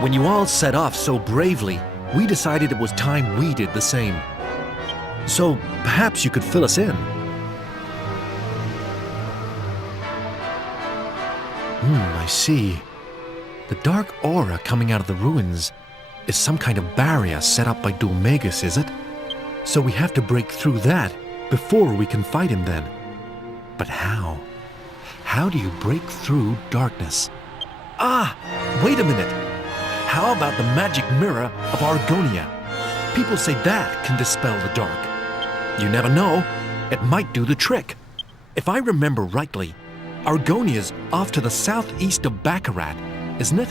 When you all set off so bravely, we decided it was time we did the same. So perhaps you could fill us in. I see. The dark aura coming out of the ruins is some kind of barrier set up by Dulmagus, is it? So we have to break through that before we can fight him then. But how? How do you break through darkness? Ah! Wait a minute! How about the magic mirror of Argonia? People say that can dispel the dark. You never know. It might do the trick. If I remember rightly, Argonia's off to the southeast of Baccarat, isn't it?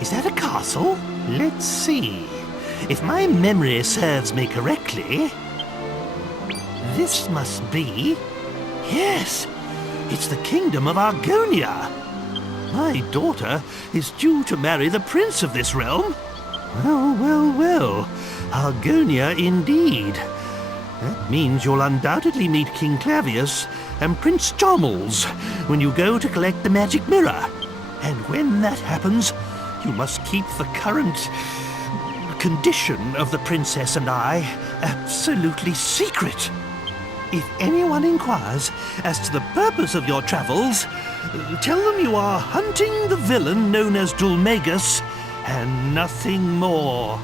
Is that a castle? Let's see. If my memory serves me correctly, this must be... Yes, it's the kingdom of Argonia. My daughter is due to marry the prince of this realm. Well, well, well. Argonia indeed. That means you'll undoubtedly meet King Clavius and Prince Charmles when you go to collect the magic mirror. And when that happens, you must keep the current condition of the princess and I absolutely secret. If anyone inquires as to the purpose of your travels, tell them you are hunting the villain known as Dulmagus, and nothing more.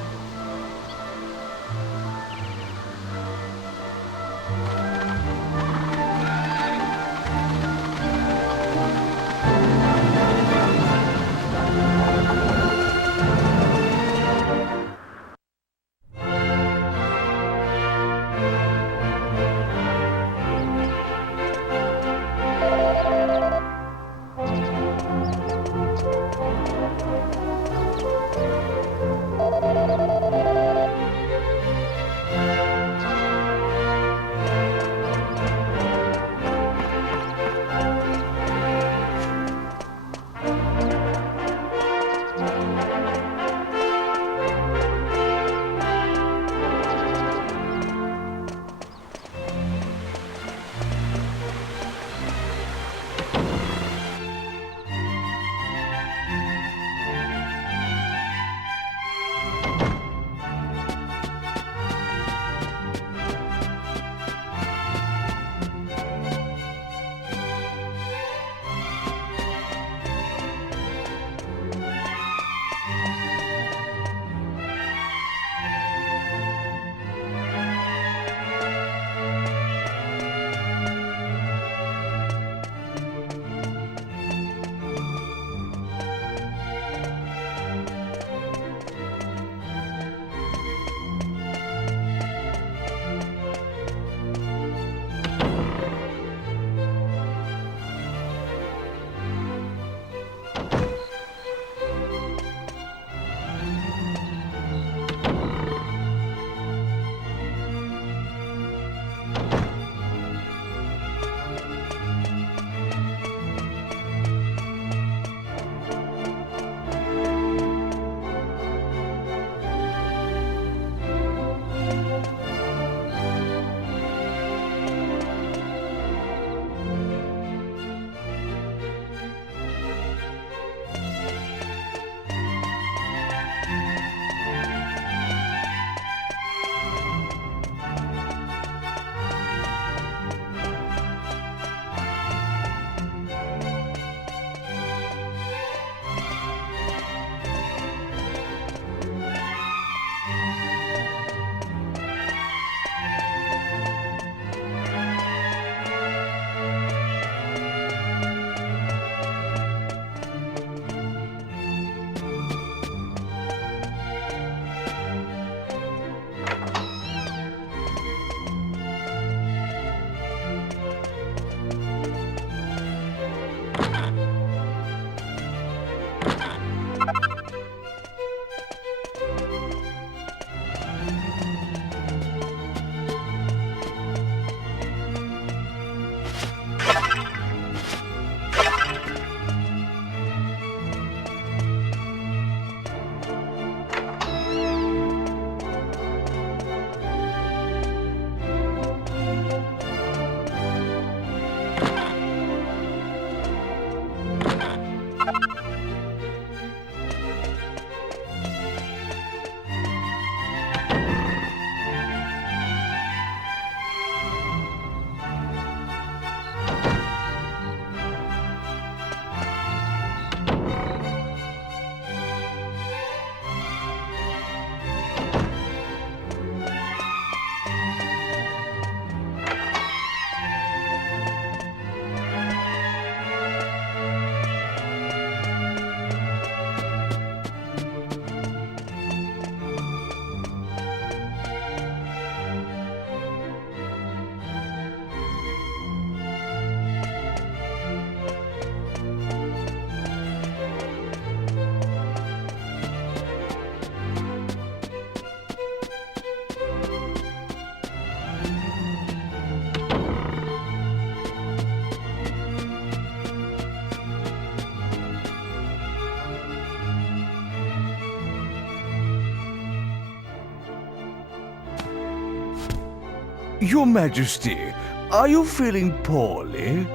Your Majesty, are you feeling poorly?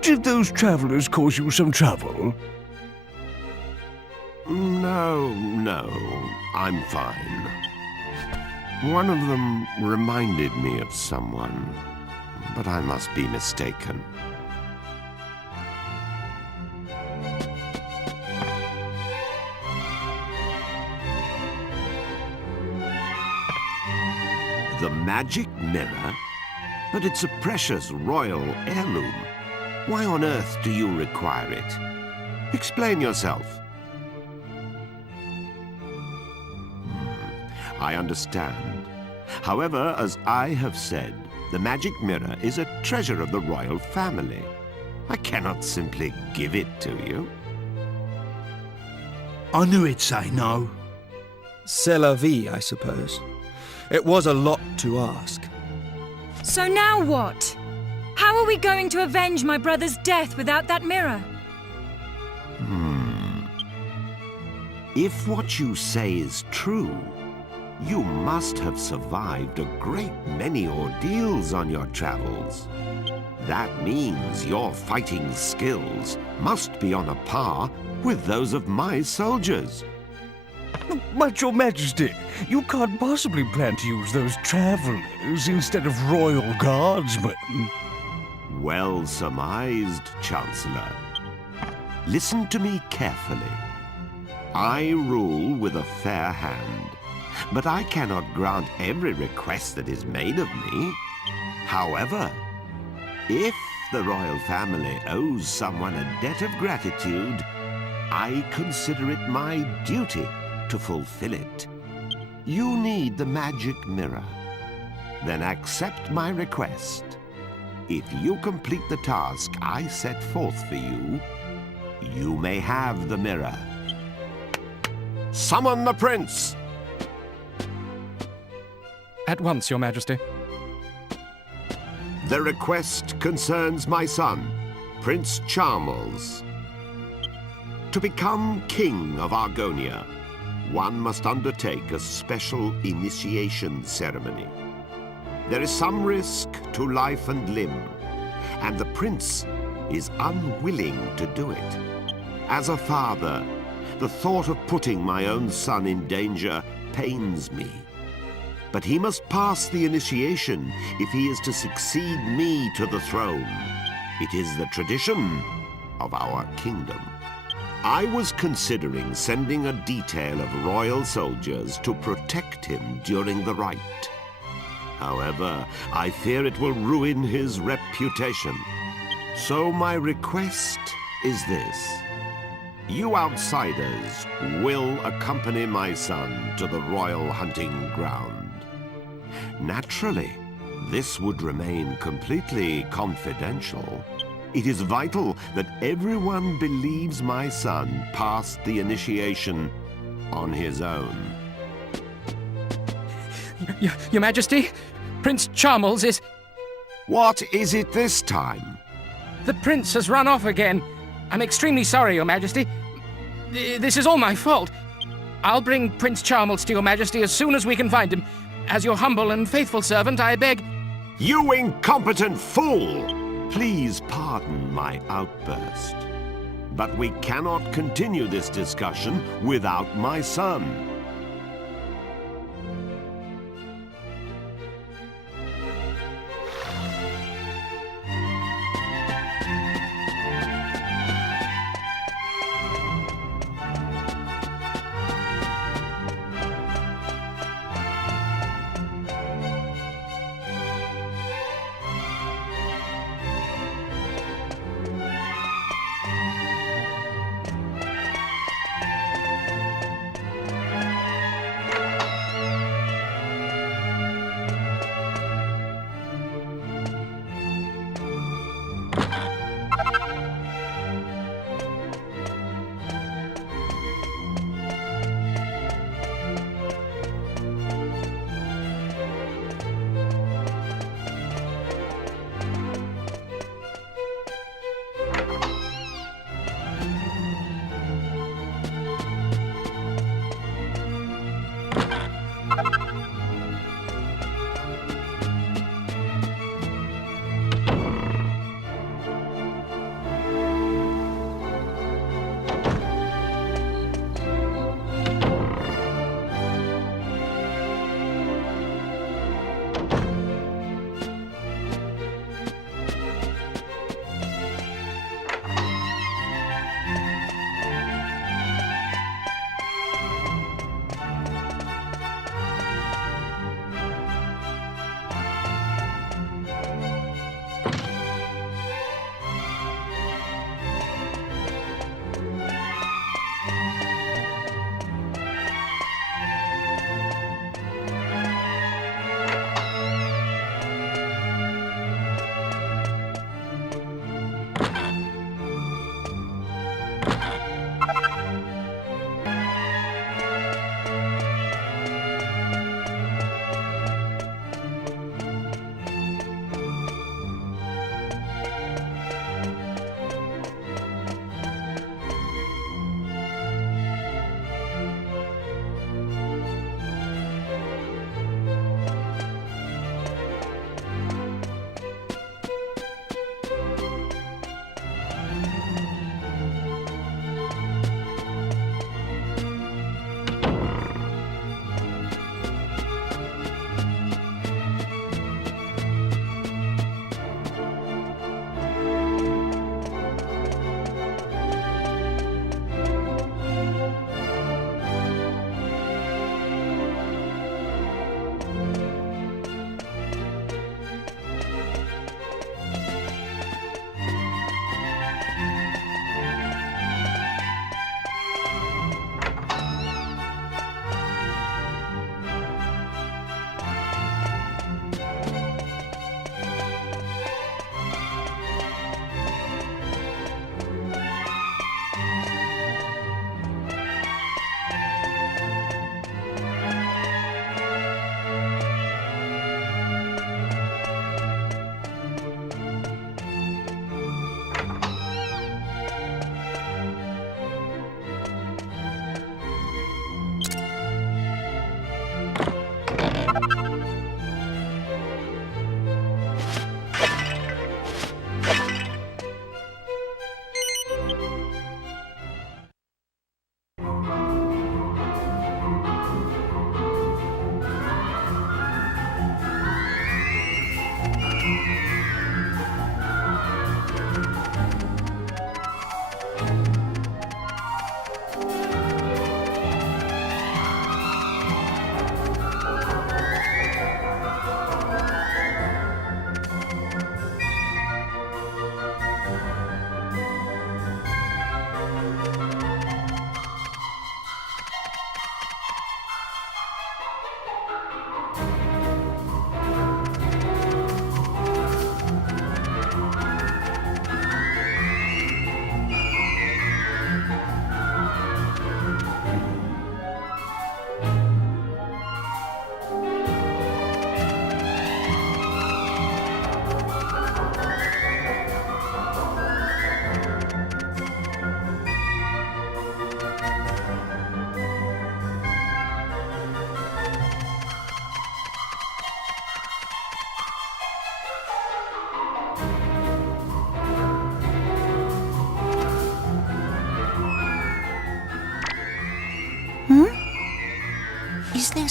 Did those travelers cause you some trouble? No, I'm fine. One of them reminded me of someone, but I must be mistaken. The magic mirror? But it's a precious royal heirloom. Why on earth do you require it? Explain yourself. I understand. However, as I have said, the magic mirror is a treasure of the royal family. I cannot simply give it to you. I knew he'd say no. C'est la vie, I suppose. It was a lot to ask. So now what? How are we going to avenge my brother's death without that mirror? If what you say is true, you must have survived a great many ordeals on your travels. That means your fighting skills must be on a par with those of my soldiers. But, Your Majesty, you can't possibly plan to use those travelers instead of royal guardsmen. Well surmised, Chancellor. Listen to me carefully. I rule with a fair hand, but I cannot grant every request that is made of me. However, if the royal family owes someone a debt of gratitude, I consider it my duty to fulfill it. You need the magic mirror. Then accept my request. If you complete the task I set forth for you, you may have the mirror. Summon the prince! At once, Your Majesty. The request concerns my son, Prince Charles. To become king of Argonia, one must undertake a special initiation ceremony. There is some risk to life and limb, and the prince is unwilling to do it. As a father, the thought of putting my own son in danger pains me. But he must pass the initiation if he is to succeed me to the throne. It is the tradition of our kingdom. I was considering sending a detail of royal soldiers to protect him during the rite. However, I fear it will ruin his reputation. So my request is this. You outsiders will accompany my son to the royal hunting ground. Naturally, this would remain completely confidential. It is vital that everyone believes my son passed the initiation on his own. Your Majesty, Prince Charles is... What is it this time? The prince has run off again. I'm extremely sorry, Your Majesty. This is all my fault. I'll bring Prince Charles to Your Majesty as soon as we can find him. As your humble and faithful servant, I beg... You incompetent fool! Please pardon my outburst. But we cannot continue this discussion without my son.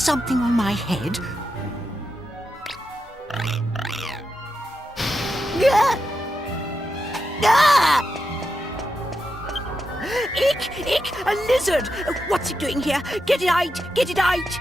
something on my head? Ah! Ah! Ick! A lizard! What's it doing here? Get it out! Get it out!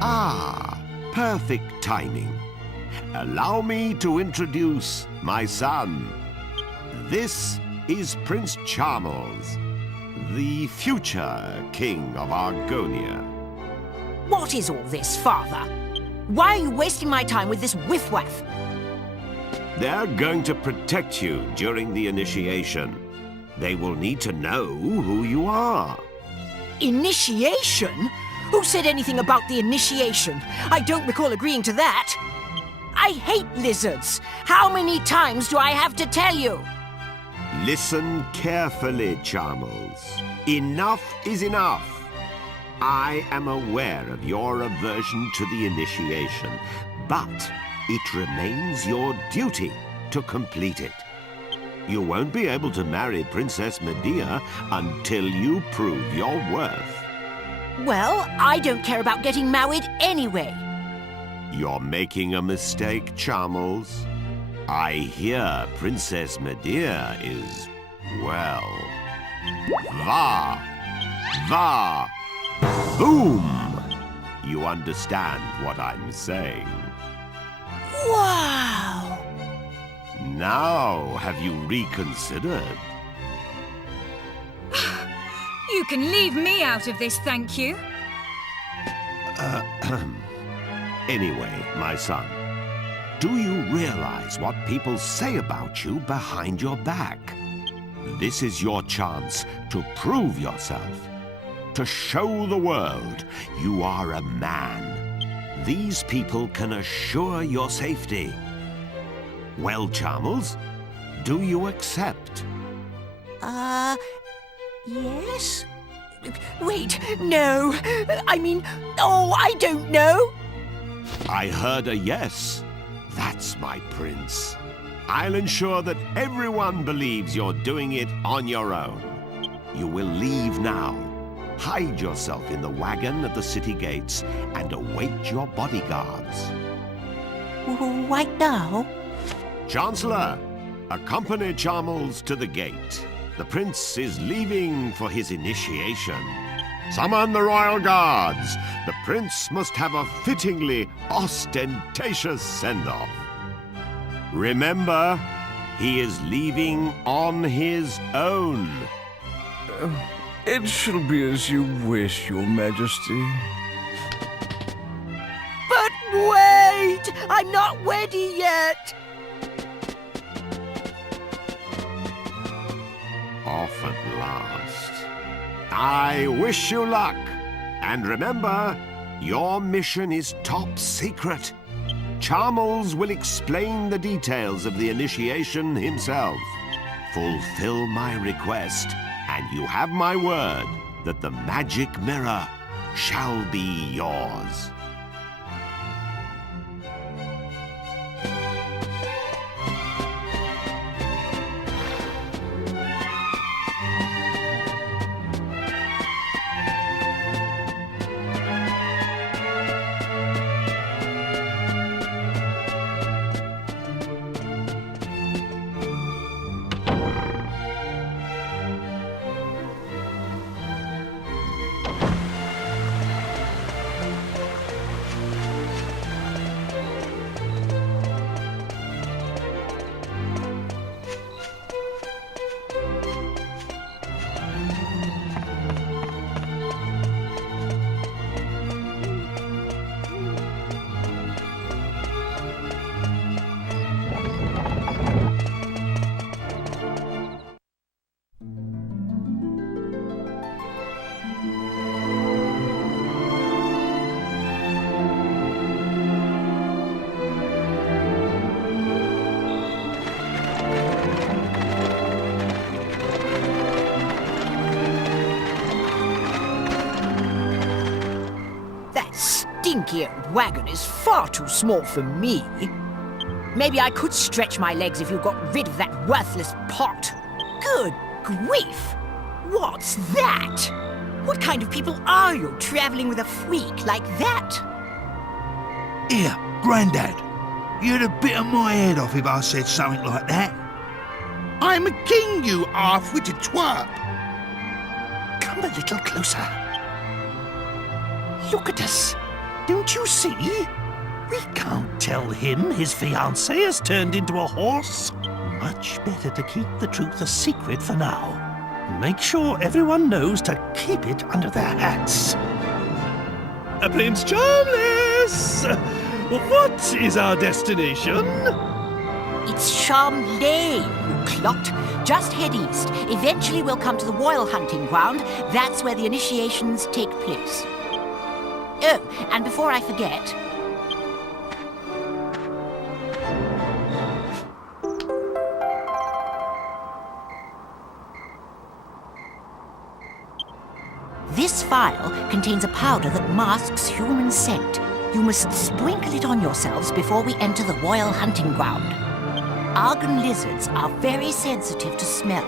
Ah, perfect timing. Allow me to introduce my son. This is Prince Charmles, the future King of Argonia. What is all this, Father? Why are you wasting my time with this whiff-waff? They're going to protect you during the initiation. They will need to know who you are. Initiation? Who said anything about the initiation? I don't recall agreeing to that. I hate lizards. How many times do I have to tell you? Listen carefully, Charmles. Enough is enough. I am aware of your aversion to the initiation, but it remains your duty to complete it. You won't be able to marry Princess Medea until you prove your worth. Well, I don't care about getting married anyway. You're making a mistake, Charmles. I hear Princess Medea is, well, boom! You understand what I'm saying. Wow! Now, have you reconsidered? You can leave me out of this, thank you. Anyway, my son, do you realize what people say about you behind your back? This is your chance to prove yourself, to show the world you are a man. These people can assure your safety. Well, Charmles, do you accept? Yes? Wait, no. I mean, oh, I don't know. I heard a yes. That's my prince. I'll ensure that everyone believes you're doing it on your own. You will leave now. Hide yourself in the wagon at the city gates and await your bodyguards. Right now? Chancellor, accompany Charmles to the gate. The prince is leaving for his initiation. Summon the royal guards. The prince must have a fittingly ostentatious send-off. Remember, he is leaving on his own. It shall be as you wish, Your Majesty. But wait! I'm not ready yet! Off at last. I wish you luck. And remember, your mission is top secret. Charmles will explain the details of the initiation himself. Fulfill my request, and you have my word that the magic mirror shall be yours. stinky old wagon is far too small for me. Maybe I could stretch my legs if you got rid of that worthless pot. Good grief! What's that? What kind of people are you, travelling with a freak like that? Here, Grandad. You'd have bitten my head off if I said something like that. I'm a king, you half-witted twat. Come a little closer. Look at us. Don't you see? We can't tell him his fiancée has turned into a horse. Much better to keep the truth a secret for now. Make sure everyone knows to keep it under their hats. Prince Charles! What is our destination? It's Charm Lane, you clot. Just head east. Eventually we'll come to the royal hunting ground. That's where the initiations take place. Oh, and before I forget... This phial contains a powder that masks human scent. You must sprinkle it on yourselves before we enter the royal hunting ground. Argon lizards are very sensitive to smell.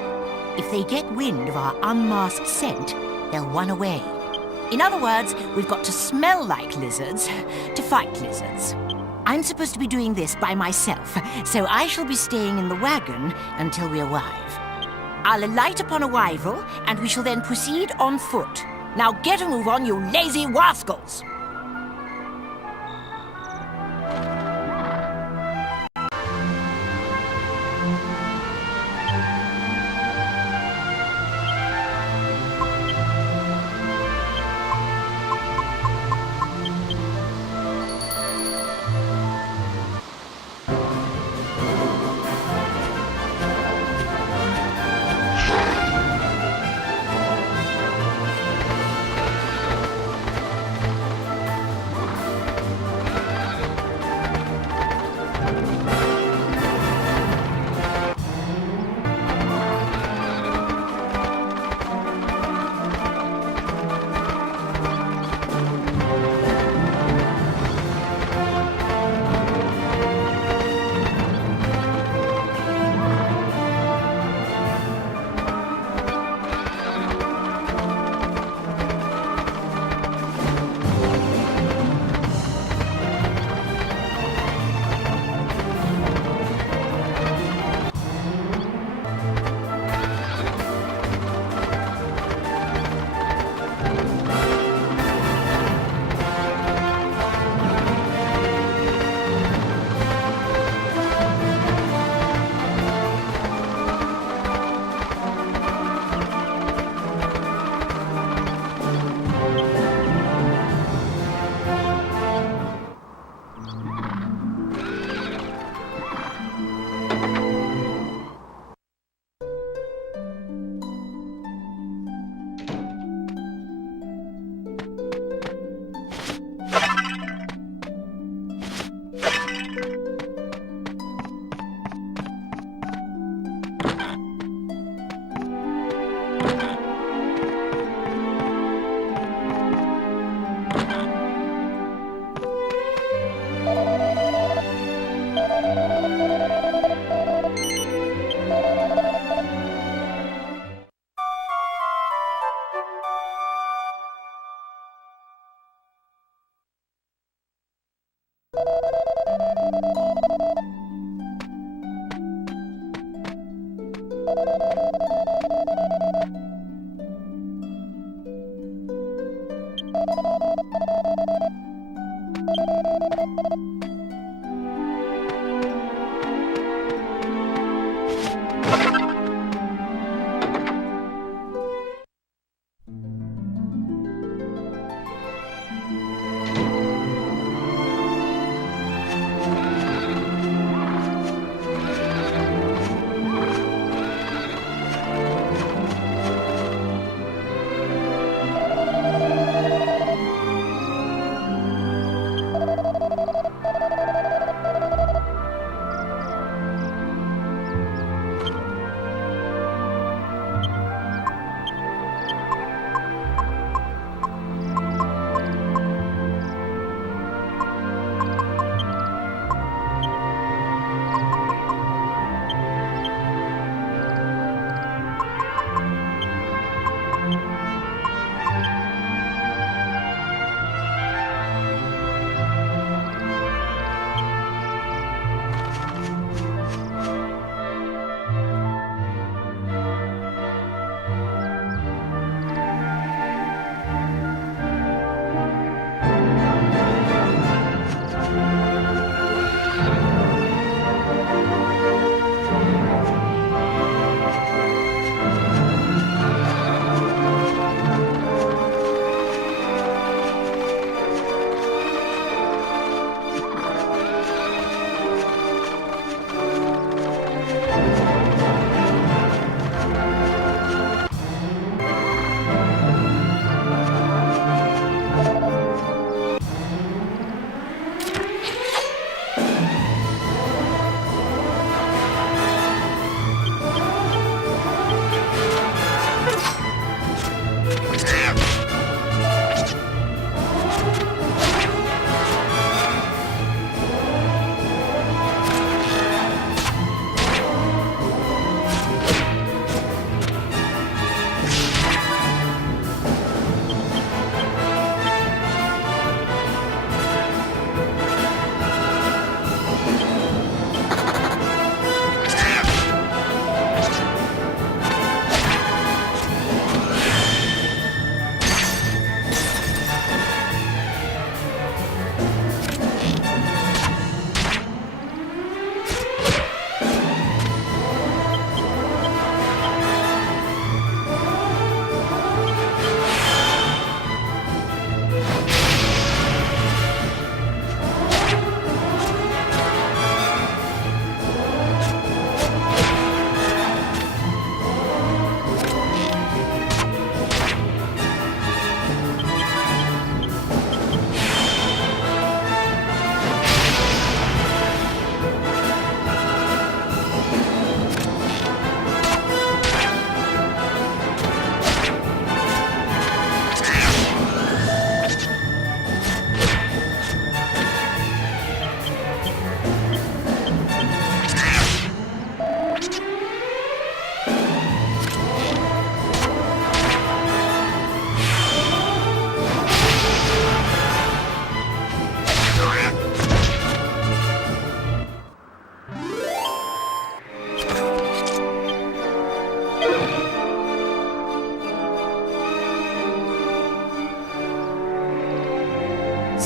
If they get wind of our unmasked scent, they'll run away. In other words, we've got to smell like lizards to fight lizards. I'm supposed to be doing this by myself, so I shall be staying in the wagon until we arrive. I'll alight upon arrival, and we shall then proceed on foot. Now get a move on, you lazy rascals!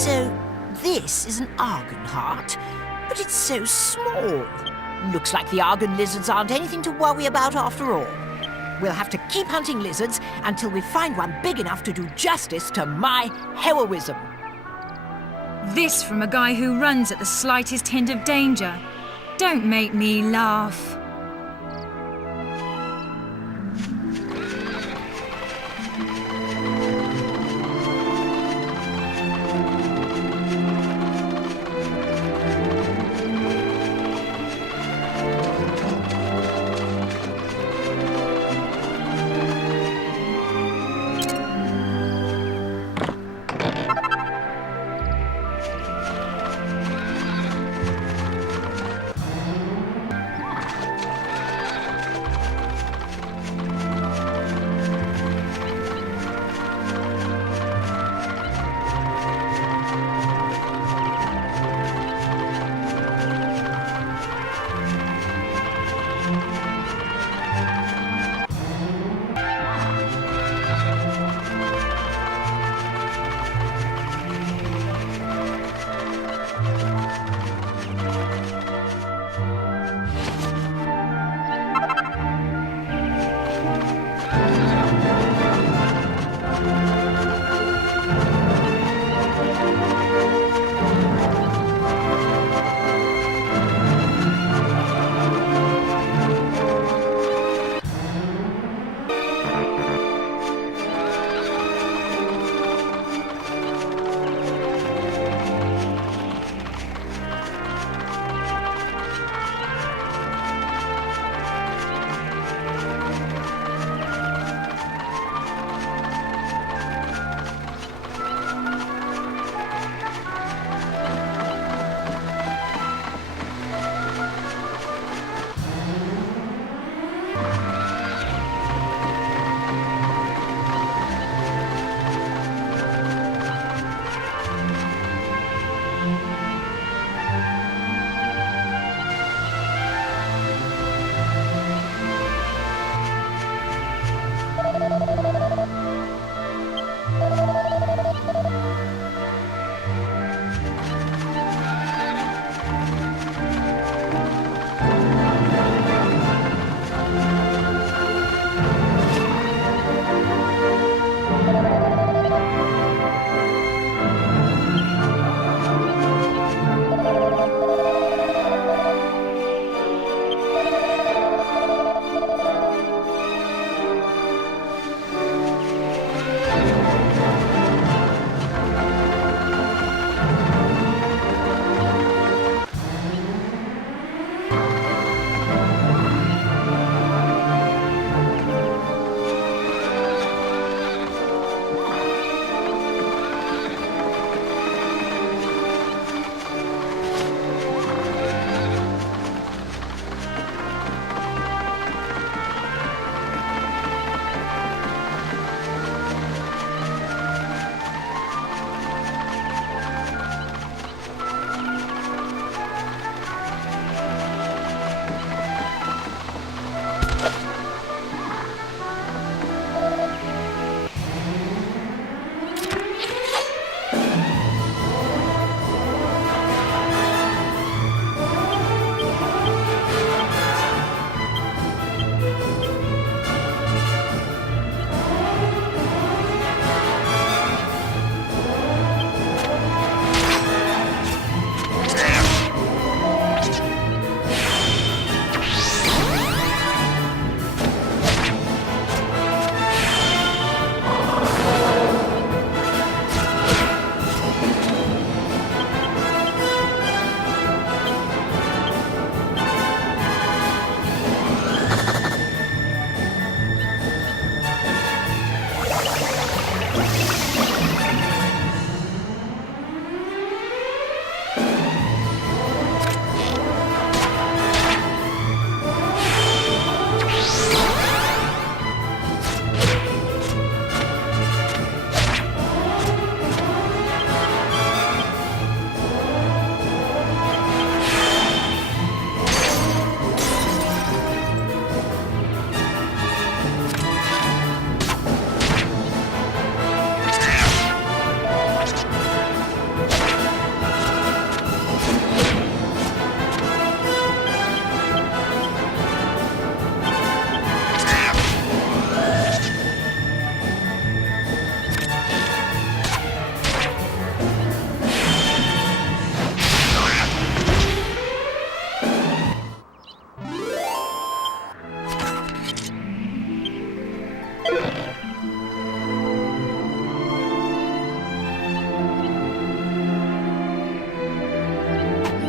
So, this is an Argon heart, but it's so small. Looks like the Argon lizards aren't anything to worry about after all. We'll have to keep hunting lizards until we find one big enough to do justice to my heroism. This from a guy who runs at the slightest hint of danger. Don't make me laugh.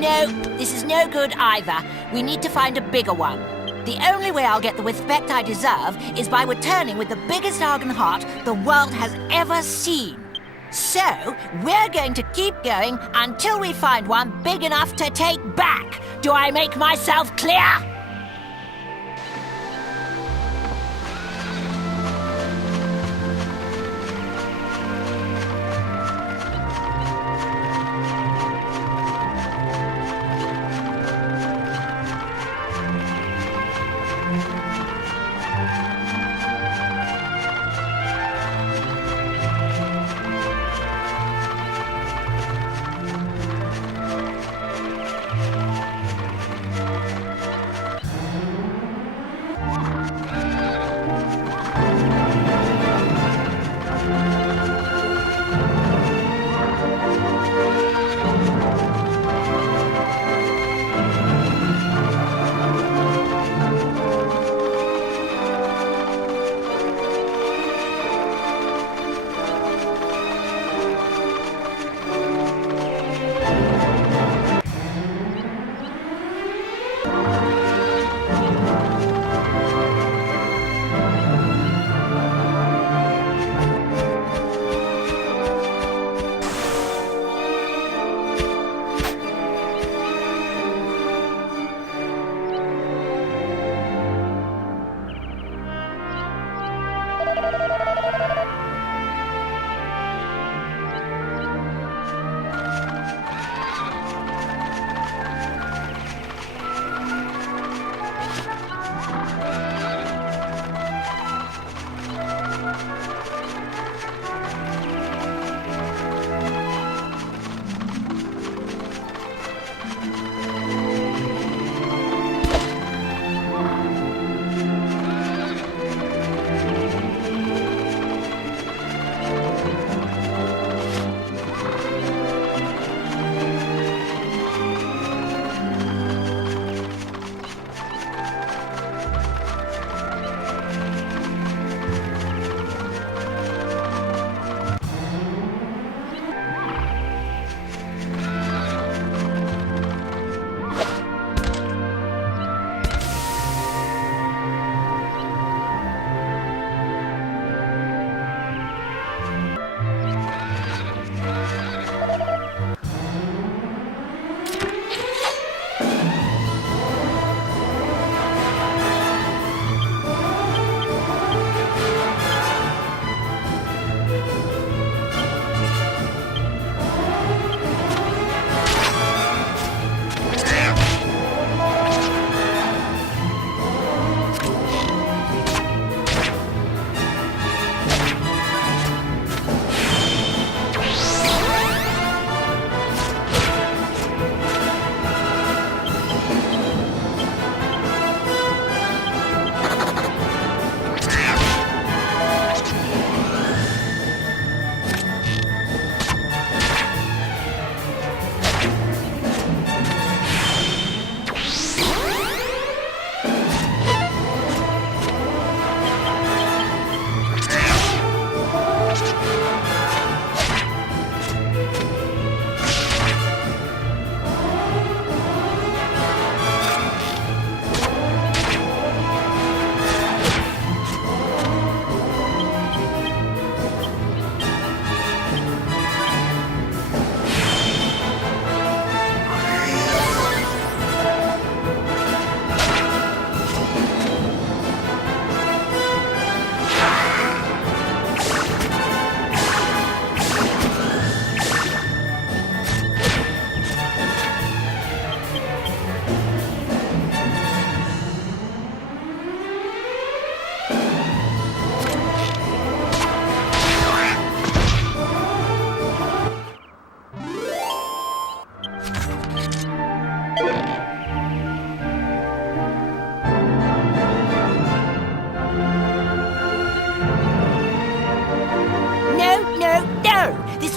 No, this is no good either. We need to find a bigger one. The only way I'll get the respect I deserve is by returning with the biggest Argon heart the world has ever seen. So, we're going to keep going until we find one big enough to take back. Do I make myself clear?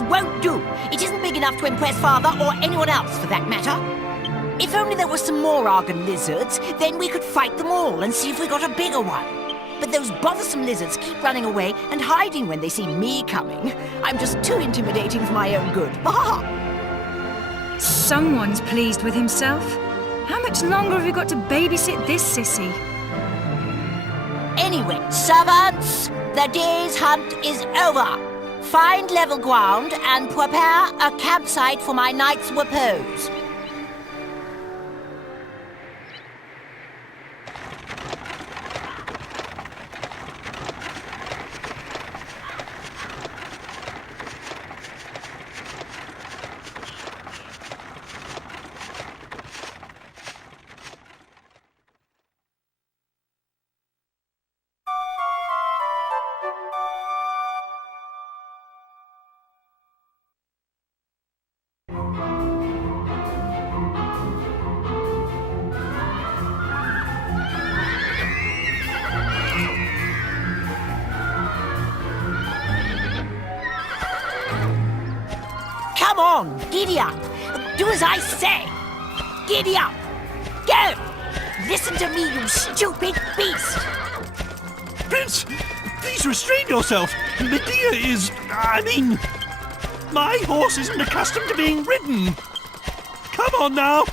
won't do. It isn't big enough to impress Father or anyone else, for that matter. If only there were some more Argon lizards, then we could fight them all and see if we got a bigger one. But those bothersome lizards keep running away and hiding when they see me coming. I'm just too intimidating for my own good. Ah! Someone's pleased with himself. How much longer have we got to babysit this sissy? Anyway, servants, the day's hunt is over. Find level ground and prepare a campsite for my night's repose. Come on, giddy up. Do as I say. Giddy up. Go. Listen to me, you stupid beast. Prince, please restrain yourself. Medea is... my horse isn't accustomed to being ridden. Come on now.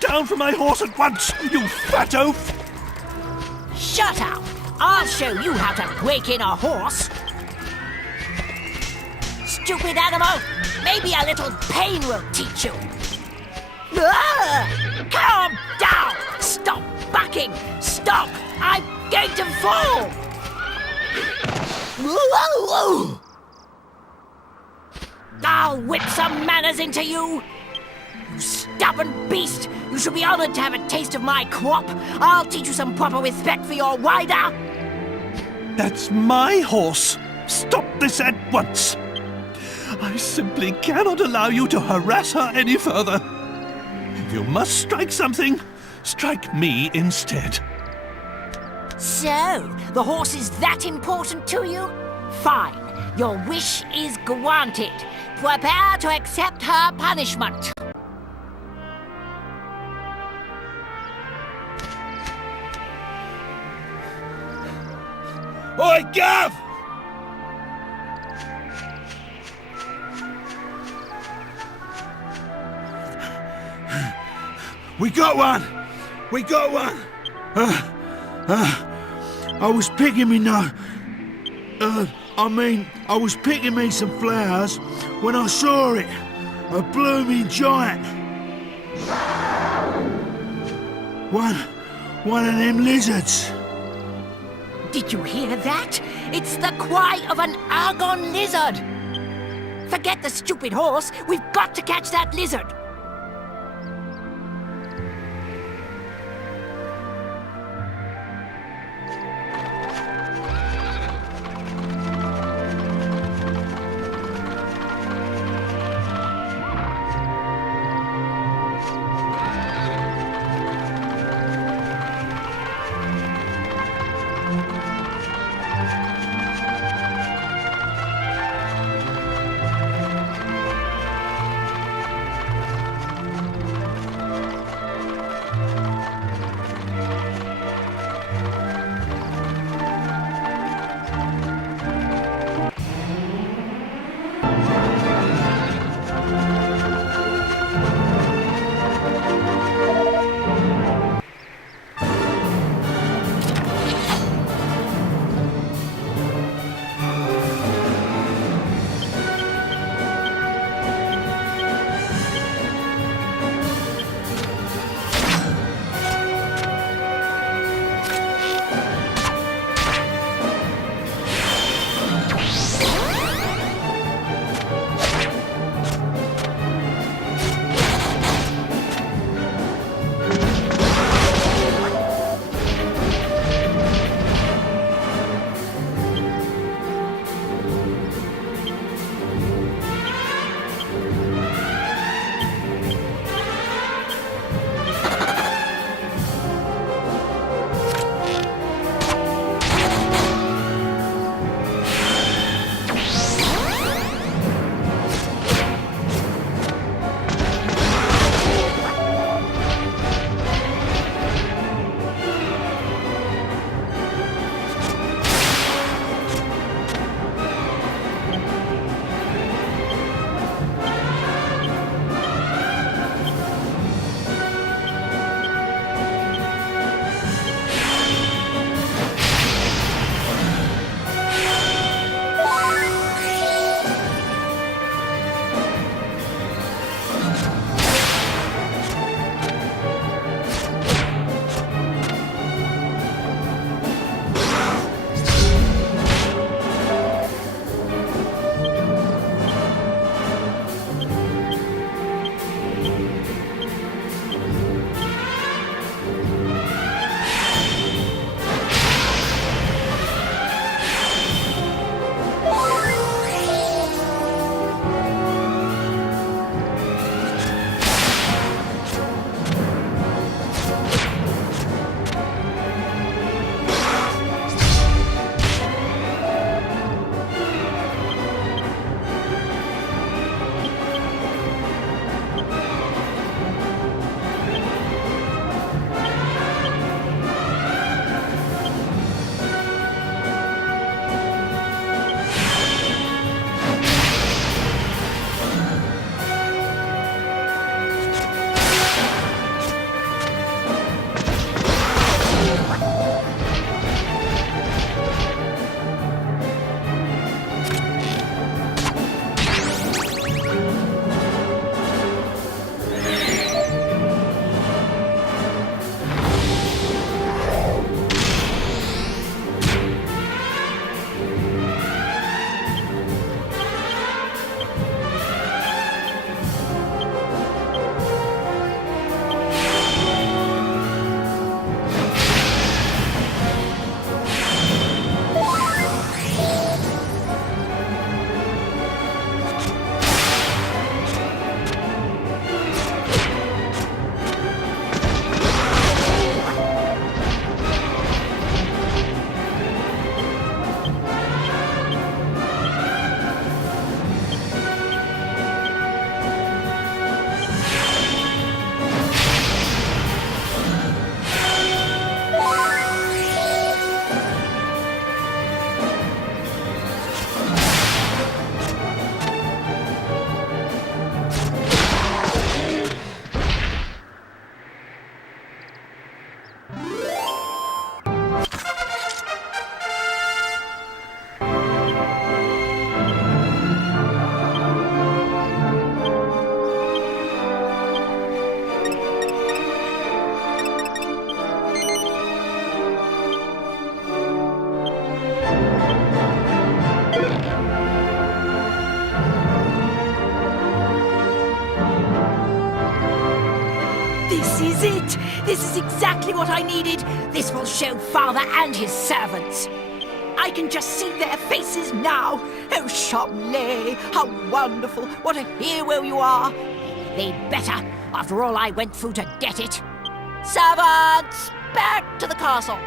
Down from my horse at once, you fat oaf. Shut up. I'll show you how to break in a horse. Stupid animal. Maybe a little pain will teach you. Calm down! Stop bucking! Stop! I'm going to fall! I'll whip some manners into you! You stubborn beast! You should be honored to have a taste of my crop! I'll teach you some proper respect for your rider! That's my horse. Stop this at once. I simply cannot allow you to harass her any further. If you must strike something, strike me instead. So, the horse is that important to you? Fine. Your wish is granted. Prepare to accept her punishment. Oi, Gav! We got one! We got one! I was picking me I was picking me some flowers when I saw it. A blooming giant. One of them lizards. Did you hear that? It's the cry of an argon lizard! Forget the stupid horse. We've got to catch that lizard. This is it! This is exactly what I needed! This will show Father and his servants! I can just see their faces now! Oh, Chamlet, how wonderful! What a hero you are! They'd better, after all I went through to get it! Servants, back to the castle!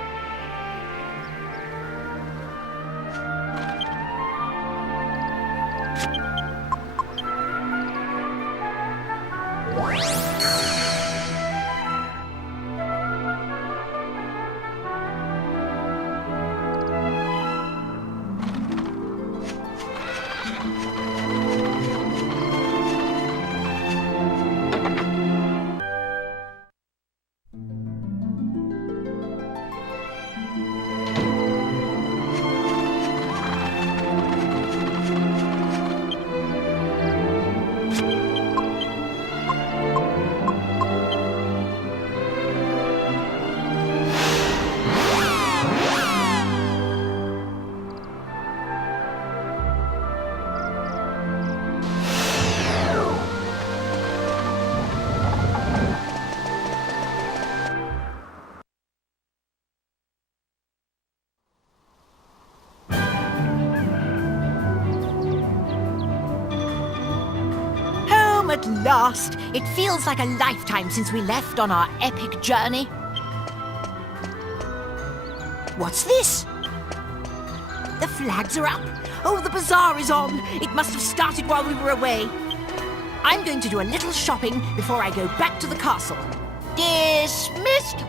At last! It feels like a lifetime since we left on our epic journey. What's this? The flags are up. Oh, the bazaar is on. It must have started while we were away. I'm going to do a little shopping before I go back to the castle. Dismissed!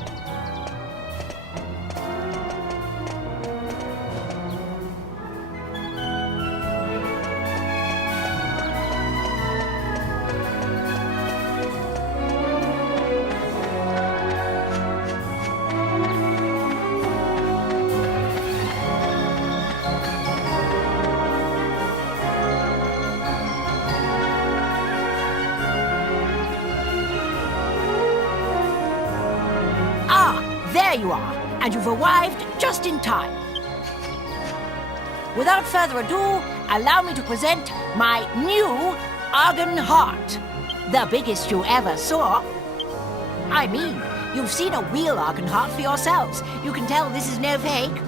There you are, and you've arrived just in time. Without further ado, allow me to present my new Argon Heart, the biggest you ever saw. I mean, you've seen a real Argon Heart for yourselves. You can tell this is no fake.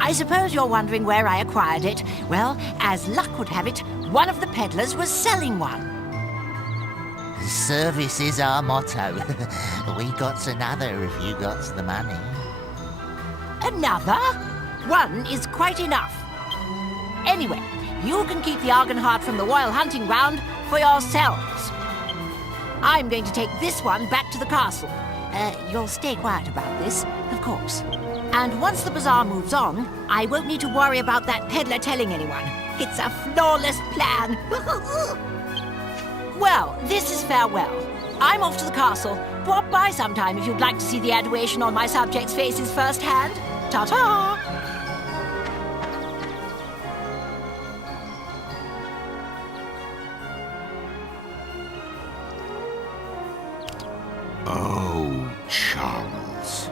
I suppose you're wondering where I acquired it. Well, as luck would have it, one of the peddlers was selling one. Service is our motto. We got another if you got the money. Another? One is quite enough. Anyway, you can keep the Argon Heart from the Royal Hunting Ground for yourselves. I'm going to take this one back to the castle. You'll stay quiet about this, of course. And once the bazaar moves on, I won't need to worry about that peddler telling anyone. It's a flawless plan. Well, this is farewell. I'm off to the castle. Drop by sometime if you'd like to see the adoration on my subjects' faces firsthand. Ta-ta! Oh, Charles.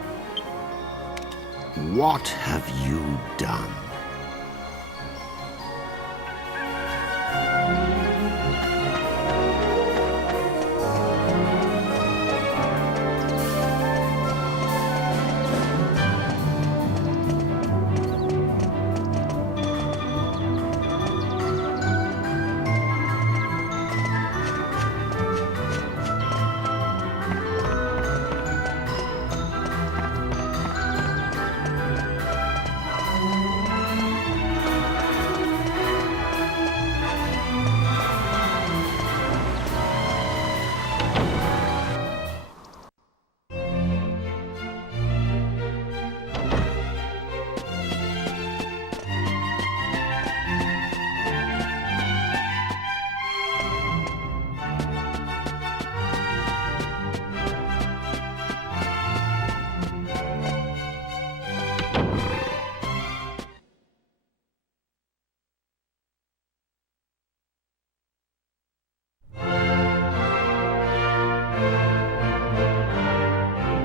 What have you done?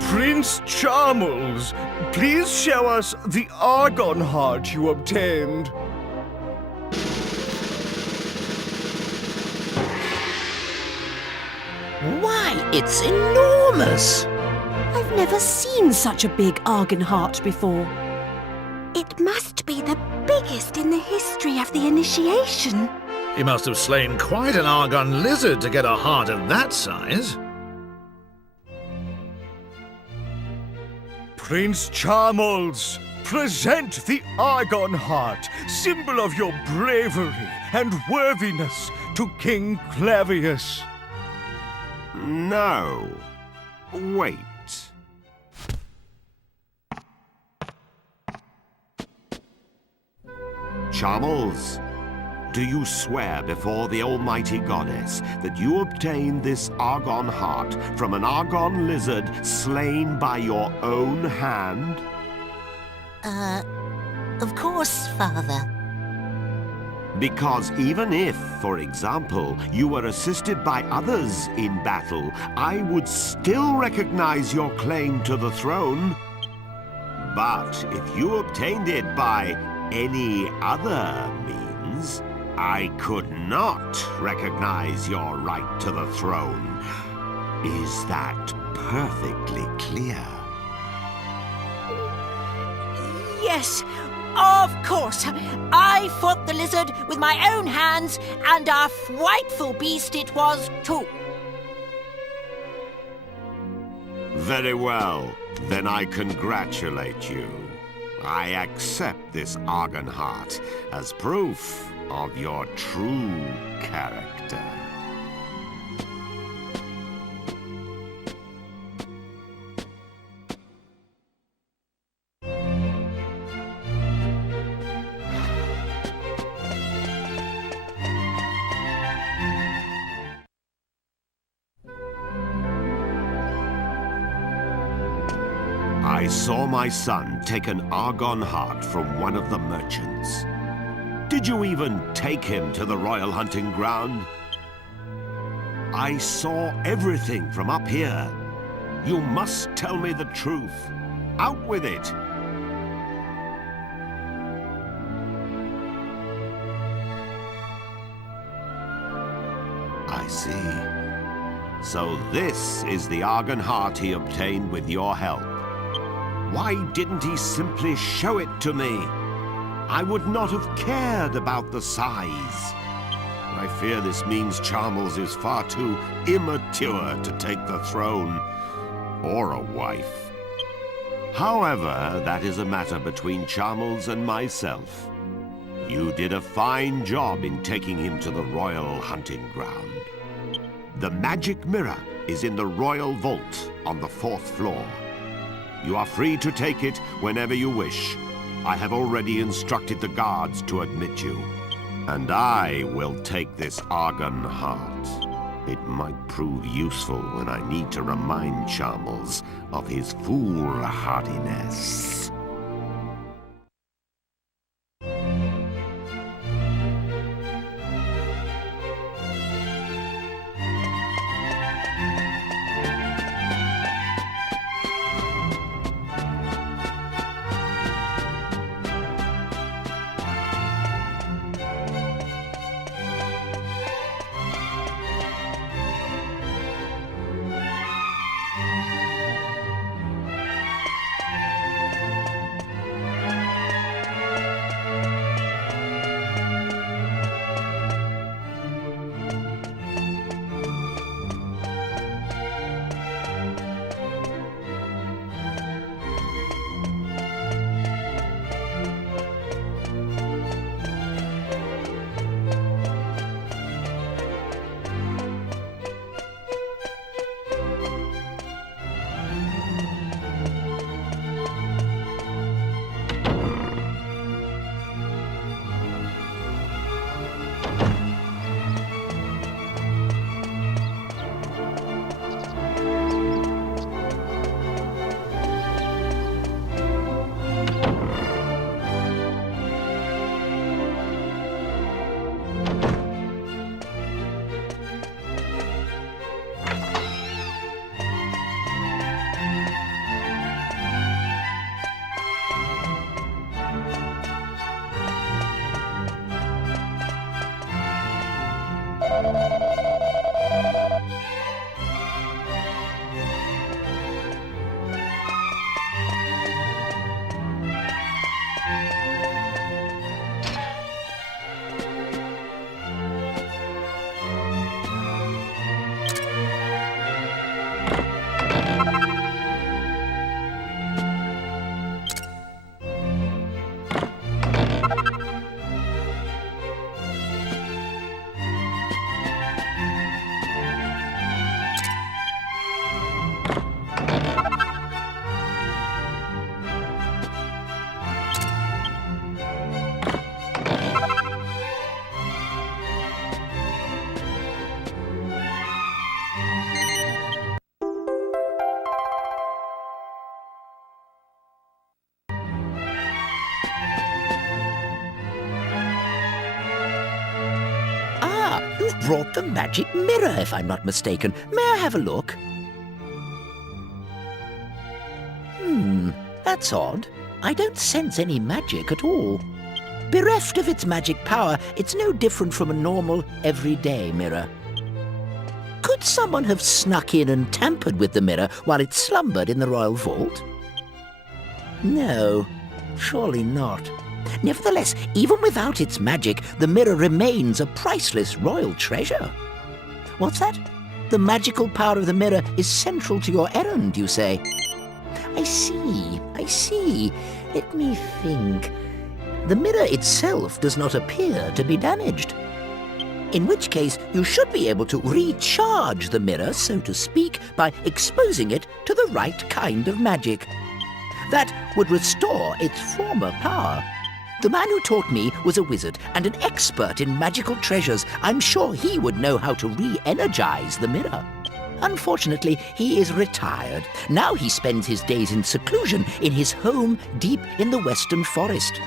Prince Charles, please show us the Argon Heart you obtained. Why, My, it's enormous! I've never seen such a big Argon heart before. It must be the biggest in the history of the initiation. He must have slain quite an Argon lizard to get a heart of that size. Prince Charmles, present the Argon heart, symbol of your bravery and worthiness, to King Clavius. No. Wait. Charmles, do you swear before the Almighty Goddess that you obtained this Argon heart from an Argon lizard slain by your own hand? Of course, Father. Because even if, for example, you were assisted by others in battle, I would still recognize your claim to the throne. But if you obtained it by any other means, I could not recognize your right to the throne. Is that perfectly clear? Yes, of course. I fought the lizard with my own hands, and a frightful beast it was, too. Very well. Then I congratulate you. I accept this Argon heart as proof of your true character. I saw my son take an Argon heart from one of the merchants. Did you even take him to the royal hunting ground? I saw everything from up here. You must tell me the truth. Out with it! I see. So this is the Argon heart he obtained with your help. Why didn't he simply show it to me? I would not have cared about the size. I fear this means Charmles is far too immature to take the throne, or a wife. However, that is a matter between Charmles and myself. You did a fine job in taking him to the royal hunting ground. The magic mirror is in the royal vault on the 4th floor. You are free to take it whenever you wish. I have already instructed the guards to admit you. And I will take this Argon heart. It might prove useful when I need to remind Charmles of his foolhardiness. brought the magic mirror, if I'm not mistaken. May I have a look? That's odd. I don't sense any magic at all. Bereft of its magic power, it's no different from a normal, everyday mirror. Could someone have snuck in and tampered with the mirror while it slumbered in the royal vault? No, surely not. Nevertheless, even without its magic, the mirror remains a priceless royal treasure. What's that? The magical power of the mirror is central to your errand, you say? I see. Let me think. The mirror itself does not appear to be damaged. In which case, you should be able to recharge the mirror, so to speak, by exposing it to the right kind of magic. That would restore its former power. The man who taught me was a wizard and an expert in magical treasures. I'm sure he would know how to re-energize the mirror. Unfortunately, he is retired. Now he spends his days in seclusion in his home deep in the Western Forest.